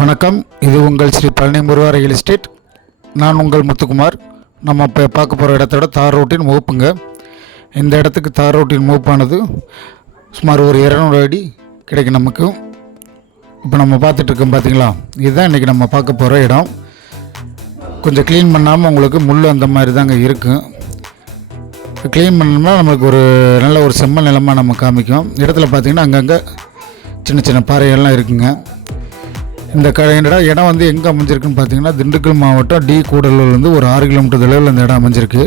வணக்கம். இது உங்கள் ஸ்ரீ பழனி முருகா ரியல் எஸ்டேட். நான் உங்கள் முத்துக்குமார். நம்ம இப்போ பார்க்க போகிற இடத்தோட தார் ரோட்டின் முகப்புங்க. இந்த இடத்துக்கு தார் ரோட்டின் முகப்பானது சுமார் ஒரு 200 அடி கிடைக்கும் நமக்கு. இப்போ நம்ம பார்த்துட்ருக்கோம் பார்த்தீங்களா, இதுதான் இன்றைக்கி நம்ம பார்க்க போகிற இடம். கொஞ்சம் க்ளீன் பண்ணாமல் உங்களுக்கு முள் அந்த மாதிரி தாங்க இருக்கும். க்ளீன் பண்ணோம்னா நமக்கு ஒரு நல்ல ஒரு செம்மண் நிலமாக நம்ம காமிக்கும். இடத்துல பார்த்திங்கன்னா அங்கங்கே சின்ன சின்ன பாறைகள்லாம் இருக்குங்க. இந்த இடம் வந்து எங்கே அமைஞ்சிருக்குன்னு பார்த்தீங்கன்னா, திண்டுக்கல் மாவட்டம் டி கூடலூர்லேருந்து ஒரு 6 கிலோமீட்டர் தொலைவில் இந்த இடம் அமைஞ்சிருக்கு.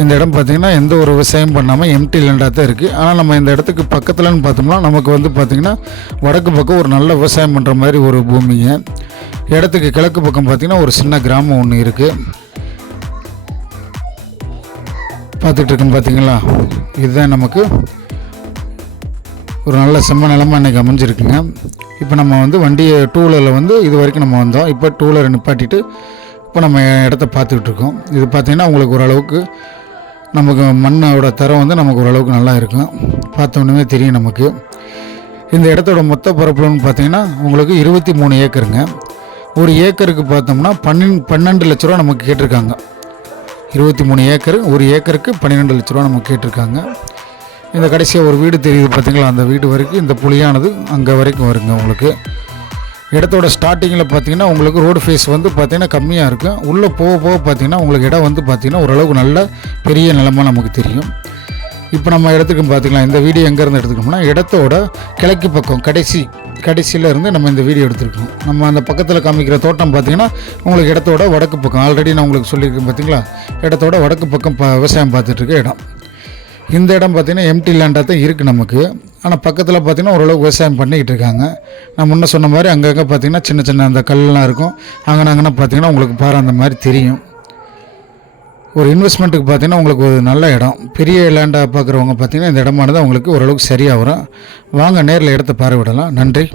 இந்த இடம் பார்த்திங்கன்னா எந்த ஒரு விவசாயம் பண்ணாமல் எம்டி லேண்டாக தான் இருக்குது. ஆனால் நம்ம இந்த இடத்துக்கு பக்கத்துலன்னு பார்த்தோம்னா நமக்கு வந்து பார்த்திங்கன்னா வடக்கு பக்கம் ஒரு நல்ல விவசாயம் பண்ணுற மாதிரி ஒரு பூமிங்க. இடத்துக்கு கிழக்கு பக்கம் பார்த்திங்கன்னா ஒரு சின்ன கிராமம் ஒன்று இருக்குது. பார்த்துட்டு இருக்கோம் பார்த்தீங்களா, இதுதான் நமக்கு ஒரு நல்ல செம்ம நிலமாக இன்றைக்கி அமைஞ்சிருக்குங்க. இப்போ நம்ம வந்து வண்டியை 2 வீலரில் வந்து இது வரைக்கும் நம்ம வந்தோம். இப்போ 2 வீலரை நிப்பாட்டிட்டு இப்போ நம்ம இடத்த பார்த்துக்கிட்டு இருக்கோம். இது பார்த்திங்கன்னா உங்களுக்கு ஓரளவுக்கு நமக்கு மண்ணோட தரம் வந்து நமக்கு ஓரளவுக்கு நல்லா இருக்கும். பார்த்தோன்னே தெரியும் நமக்கு. இந்த இடத்தோட மொத்த பரப்புன்னு பார்த்திங்கன்னா உங்களுக்கு 23 ஏக்கருங்க. ஒரு ஏக்கருக்கு பார்த்தோம்னா 12 லட்ச ரூபா நமக்கு கேட்டிருக்காங்க. 23 ஏக்கரு, ஒரு ஏக்கருக்கு 12 லட்ச ரூபா நமக்கு கேட்டிருக்காங்க. இந்த கடைசியாக ஒரு வீடு தெரியுது பார்த்தீங்களா, அந்த வீடு வரைக்கும் இந்த புளியானது அங்கே வரைக்கும் வருங்க. உங்களுக்கு இடத்தோட ஸ்டார்டிங்கில் பார்த்தீங்கன்னா உங்களுக்கு ரோடு ஃபேஸ் வந்து பார்த்திங்கன்னா கம்மியாக இருக்கும். உள்ளே போக போக பார்த்திங்கன்னா உங்களுக்கு இடம் வந்து பார்த்திங்கன்னா ஓரளவுக்கு நல்ல பெரிய நிலமாக நமக்கு தெரியும். இப்போ நம்ம இடத்துக்கு பார்த்திங்களா, இந்த வீடியோ எங்கேருந்து எடுத்துக்கோம்னா இடத்தோட கிழக்கு பக்கம் கடைசியில் இருந்து நம்ம இந்த வீடியோ எடுத்துருக்கோம். நம்ம அந்த பக்கத்தில் காமிக்கிற தோட்டம் பார்த்திங்கன்னா உங்களுக்கு இடத்தோட வடக்கு பக்கம். ஆல்ரெடி நான் உங்களுக்கு சொல்லியிருக்கேன் பார்த்திங்களா, இடத்தோட வடக்கு பக்கம் விவசாயம் பார்த்துட்ருக்க இடம். இந்த இடம் பார்த்திங்கன்னா எம்டி லேண்டாக தான் இருக்குது நமக்கு. ஆனால் பக்கத்தில் பார்த்திங்கன்னா ஓரளவுக்கு விவசாயம் பண்ணிக்கிட்டு இருக்காங்க. நான் முன்ன சொன்ன மாதிரி அங்கங்கே பார்த்திங்கன்னா சின்ன சின்ன அந்த கல்லாம் இருக்கும். அங்கேனா பார்த்திங்கன்னா உங்களுக்கு பாறை அந்த மாதிரி தெரியும். ஒரு இன்வெஸ்ட்மெண்ட்டுக்கு பார்த்திங்கன்னா உங்களுக்கு ஒரு நல்ல இடம். பெரிய லேண்டாக பார்க்குறவங்க பார்த்திங்கன்னா இந்த இடமானது அவங்களுக்கு ஓரளவுக்கு சரியாக வரும். வாங்க நேரில் இடத்த பார்வையிடலாம். நன்றி.